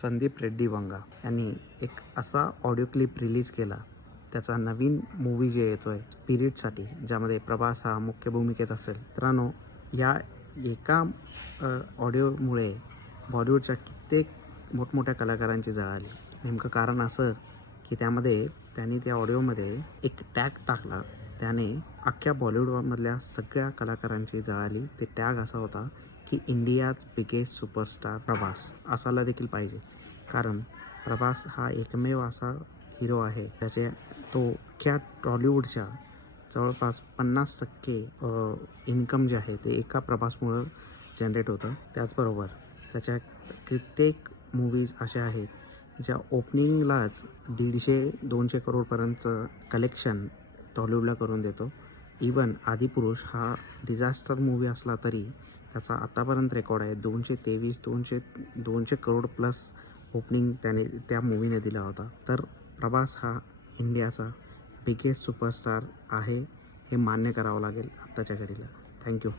संदीप रेड्डी वंगा यांनी एक असा ऑडिओ क्लिप रिलीज केला. त्याचा नवीन मूवी जे येतो आहे स्पिरिटसाठी, ज्यामध्ये प्रभास हा मुख्य भूमिकेत असेल. मित्रांनो, या एका ऑडिओमुळे बॉलिवूडच्या कित्येक मोठमोठ्या कलाकारांची जळाली. नेमकं कारण असं की त्यामध्ये त्यांनी त्या ऑडिओमध्ये एक टॅग टाकला. त्याने अख्ख्या बॉलिवूडमधल्या सगळ्या कलाकारांची जळाली. ते टॅग असा होता की इंडियाज बिगेस्ट सुपरस्टार प्रभास असायला देखील पाहिजे. कारण प्रभास हा एकमेव असा हिरो आहे त्याचे तो अख्ख्या टॉलिवूडच्या जवळपास 50% इन्कम जे आहे ते एका प्रभासमुळं जनरेट होतं. त्याचबरोबर त्याच्या कित्येक मूवीज अशा आहेत ज्या ओपनिंगलाच 150-200 करोडपर्यंतचं कलेक्शन टॉलिवूडला करून देतो. इवन आदिपुरुष हा डिझास्टर मूवी असला तरी त्याचा आतापर्यंत रेकॉर्ड आहे 223-200 करोड प्लस ओपनिंग त्याने त्या मूवीने दिला होता. तर प्रभास हा इंडियाचा बिगेस्ट सुपरस्टार आहे हे मान्य करावं लागेल आत्ताच्या घडीला. थँक्यू.